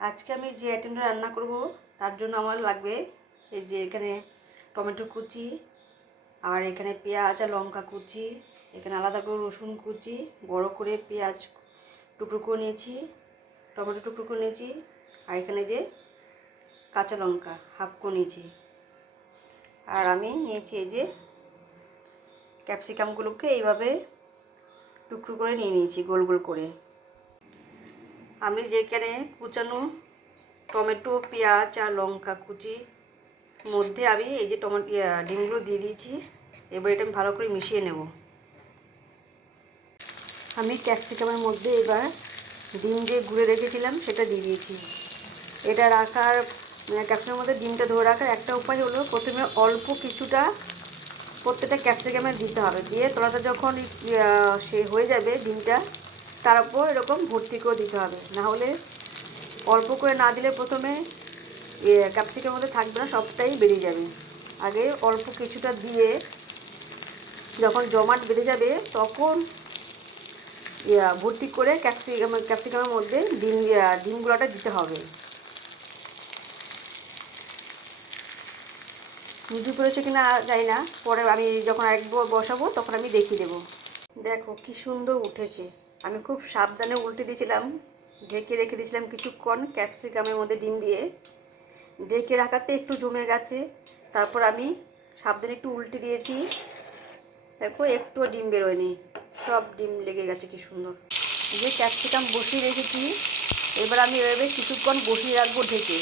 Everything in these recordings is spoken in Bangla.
আজকে আমি যে আইটেমটা রান্না করব তার জন্য আমার লাগবে এই যে এখানে টমেটো কুচি, আর এখানে পেঁয়াজ আর লঙ্কা কুচি, এখানে আলাদা করে রসুন কুচি, বড় করে পেঁয়াজ টুকরো করে নিয়েছি, টমেটো টুকরো করে নিয়েছি, আর এখানে যে কাঁচা লঙ্কা হাফ করে নিয়েছি। আর আমি নিয়েছি এই যে ক্যাপসিকামগুলোকে এইভাবে টুকরো করে নিয়ে নিয়েছি গোল গোল করে। আমি যেখানে কুচানো টমেটো, পেঁয়াজ আর লঙ্কা কুচি মধ্যে আমি এই যে ডিমগুলো দিয়ে দিয়েছি। এবার এটা আমি ভালো করে মিশিয়ে নেব। আমি ক্যাপসিকামের মধ্যে এবার ডিম যে গুঁড়ে রেখেছিলাম সেটা দিয়ে দিয়েছি। এটা রাখার ক্যাপসিকামের মধ্যে ডিমটা ধরে রাখার একটা উপায় হলো প্রথমে অল্প কিছুটা প্রত্যেকটা ক্যাপসিকামে দিতে হবে, দিয়ে তলাটা যখন সে হয়ে যাবে ডিমটা তার উপর এরকম ভর্তি করে দিতে হবে। না হলে অল্প করে না দিলে প্রথমে ক্যাপসিকামের মধ্যে থাকবে না, সবটাই বেরিয়ে যাবে। আগে অল্প কিছুটা দিয়ে যখন জমাট বেঁধে যাবে তখন ভর্তি করে ক্যাপসিকামের মধ্যে ডিমগুলোটা দিতে হবে। বুঝতে পেরেছে কিনা জানি না, পরে আমি যখন আরেকবার বসাবো তখন আমি দেখিয়ে দেবো। দেখো কি সুন্দর উঠেছে। আমি খুব সাবধানে উল্টে দিয়েছিলাম, ঢেকে রেখে দিয়েছিলাম কিছুক্ষণ ক্যাপসিকামের মধ্যে ডিম দিয়ে। ঢেকে রাখাতে একটু জমে গেছে, তারপর আমি সাবধানে একটু উল্টে দিয়েছি। দেখো একটুও ডিম বেরোয়নি, সব ডিম লেগে গেছে কি সুন্দর। এই যে ক্যাপসিকাম বসিয়ে রেখেছি, এবার আমি এভাবে কিছুক্ষণ বসিয়ে রাখবো ঢেকে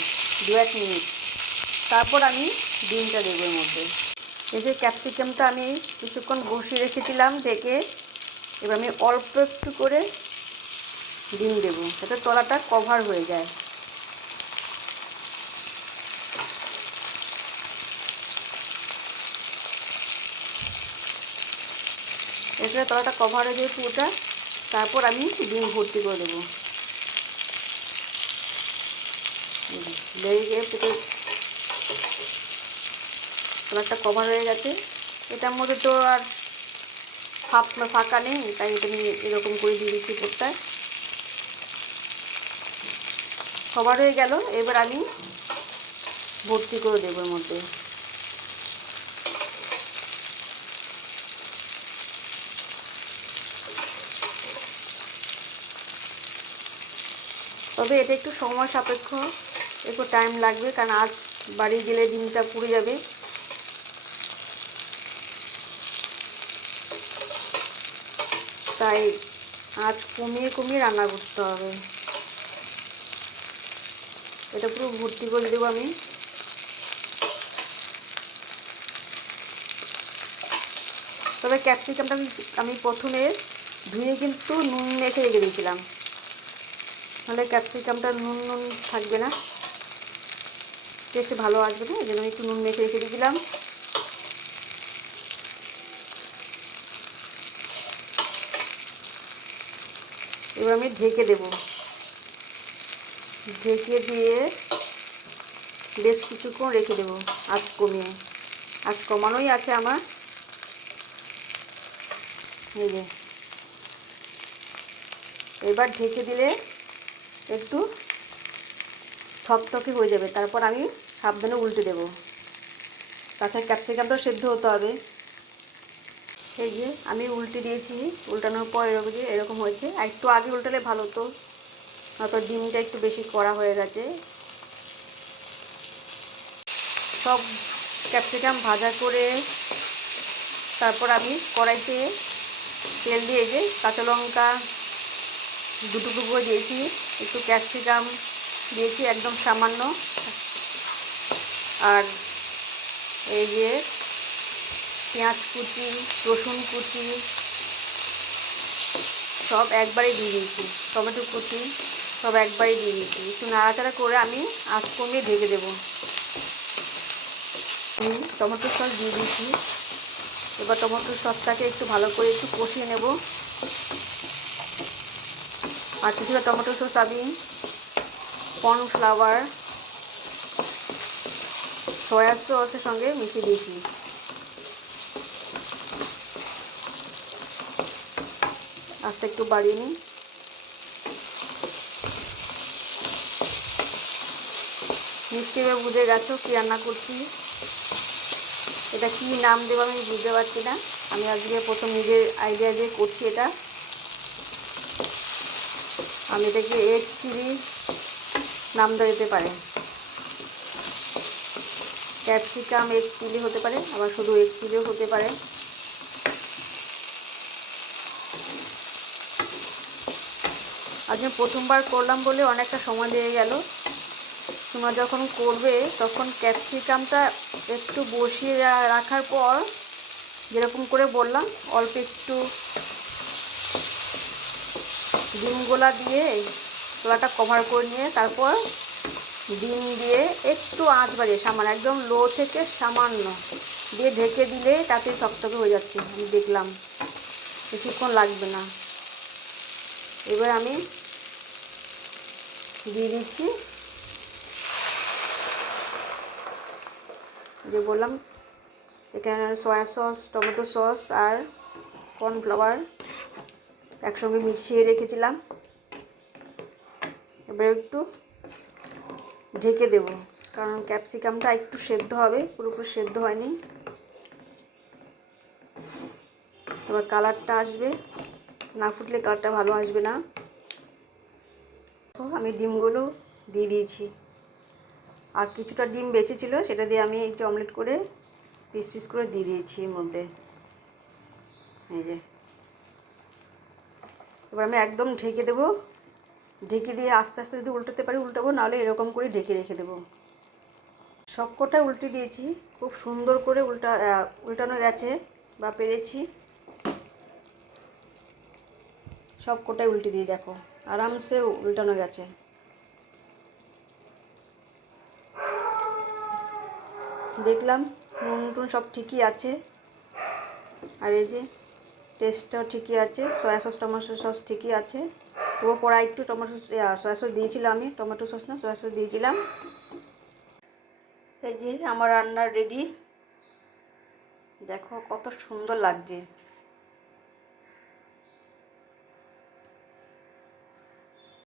2-1 মিনিট, তারপর আমি ডিমটা দেবো এর মধ্যে। এই যে ক্যাপসিকামটা আমি কিছুক্ষণ বসিয়ে রেখেছিলাম ঢেকে, এবার আমি অল্প একটু করে ডিম দেবো যাতে তলাটা কভার হয়ে যায়। এরপরে তলাটা কভার হয়ে যাবে পুরোটা, তারপর আমি ডিম ভর্তি করে দেবো। লেগে তলাটা কভার হয়ে গেছে। এটার মধ্যে তো আর ফাঁকা নেই, তাই এটা আমি এরকম করে দিয়ে দিচ্ছি উপরটা। কভার হয়ে গেল, এবার আমি ভর্তি করে দেবো এর মধ্যে। তবে এটা একটু সময় সাপেক্ষ, একটু টাইম লাগবে, কারণ আজ বাড়ি গেলে ডিমটা পুড়ে যাবে। তাই আজ কমিয়ে কমিয়ে রান্না করতে হবে। এটা পুরো ভর্তি করে দেবো আমি। তবে ক্যাপসিকামটা আমি প্রথমে ধুয়ে কিন্তু নুন মেখে রেখে দিয়েছিলাম, নাহলে ক্যাপসিকামটা নুন নুন থাকবে না, টেস্ট ভালো আসবে না, এই জন্য একটু নুন মেখে রেখে দিয়েছিলাম। এবার আমি ঢেকে দেব, ঢেকে দিয়ে বেশ কিছুক্ষণ রেখে দেবো আঁচ কমিয়ে। আঁচ কমানোই আছে আমার। এই যে এবার ঢেকে দিলে একটু থকথকে হয়ে যাবে, তারপর আমি সাবধানে উল্টে দেবো, তাছাড়া ক্যাপসিকামটা সেদ্ধ হতে হবে। এই যে আমি উল্টে দিয়েছি, উল্টানোর পর এরকম হয়েছে। আর একটু আগে উল্টালে ভালো হতো, নয়তো ডিমটা একটু বেশি কড়া হয়ে গেছে। সব ক্যাপসিকাম ভাজা করে তারপর আমি কড়াইতে তেল দিয়ে যে কাঁচা লঙ্কা 2 টুকরো করে দিয়েছি, একটু ক্যাপসিকাম দিয়েছি একদম সামান্য, আর এই যে পেঁয়াজ কুচি, রসুন কুচি সব একবারে দিয়ে দিয়েছি, টমেটো কুচি সব একবারে দিয়ে দিয়েছি। একটু নাড়াচাড়া করে আমি আঁচ কমিয়ে ঢেকে দেবো। আমি টমেটো সস দিয়ে দিয়েছি। এবার টমেটো সসটাকে একটু ভালো করে একটু কষিয়ে নেব। আর কিছুটা টমেটো সস আমি কর্নফ্লাওয়ার, সয়া সসের সঙ্গে মিশিয়ে দিয়েছি। আঁচটা একটু বাড়িয়ে নিই। নিশ্চয়ই বুঝে গেছো কী রান্না করছি। এটা কি নাম দেবো আমি বুঝতে পারছি না। আমি আজকে প্রথম নিজের আইডিয়া দিয়ে করছি এটা। আমি এটাকে এগ চিলি নাম দেওয়া যেতে পারে। ক্যাপসিকাম এগ চিলি হতে পারে, আবার শুধু এগ চিলিও হতে পারে। আজকে প্রথমবার করলাম বলে অনেকটা সময় লেগে গেল। তোমরা যখন করবে তখন ক্যাপসিকামটা একটু বসিয়ে রাখার পর যেরকম করে বললাম অল্প একটু ডিম গোলা দিয়ে গোলাটা কভার করে নিয়ে তারপর ডিম দিয়ে একটু আঁচ বাড়িয়ে সামান্য, একদম লো থেকে সামান্য দিয়ে ঢেকে দিলে তাতে টকটকে হয়ে যাচ্ছে। আমি দেখলাম বেশিক্ষণ লাগবে না। এবার আমি দিয়ে দিচ্ছি যে বললাম এখানে সয়া সস, টমেটো সস আর কর্নফ্লাওয়ার একসঙ্গে মিশিয়ে রেখেছিলাম। এবার একটু ঢেকে দেব, কারণ ক্যাপসিকামটা একটু সেদ্ধ হবে, পুরোপুরি সেদ্ধ হয়নি। এবার কালারটা আসবে, না ফুটলে কালারটা ভালো আসবে না। আমি ডিমগুলো দিয়ে দিয়েছি, আর কিছুটা ডিম বেঁচে ছিল সেটা দিয়ে আমি একটু অমলেট করে পিস পিস করে দিয়ে দিয়েছি এর মধ্যে। এই যে এবার আমি একদম ঢেকে দেবো। ঢেকে দিয়ে আস্তে আস্তে যদি উল্টাতে পারি উল্টাবো, নাহলে এরকম করে ঢেকে রেখে দেবো। সবকটাই উল্টে দিয়েছি, খুব সুন্দর করে উল্টানো গেছে বা পেরেছি। সবকটাই উল্টে দিয়ে দেখো আরামসে উল্টানো গেছে। দেখলাম নুন টুন সব ঠিকই আছে, আর এই যে টেস্টটাও ঠিকই আছে, সয়া সস টমেটো সস ঠিকই আছে। তবু পরে একটু সয়া সস দিয়েছিলাম, আমি টমেটো সস না সয়া সস দিয়েছিলাম। এই যে আমার রান্না রেডি, দেখো কত সুন্দর লাগছে।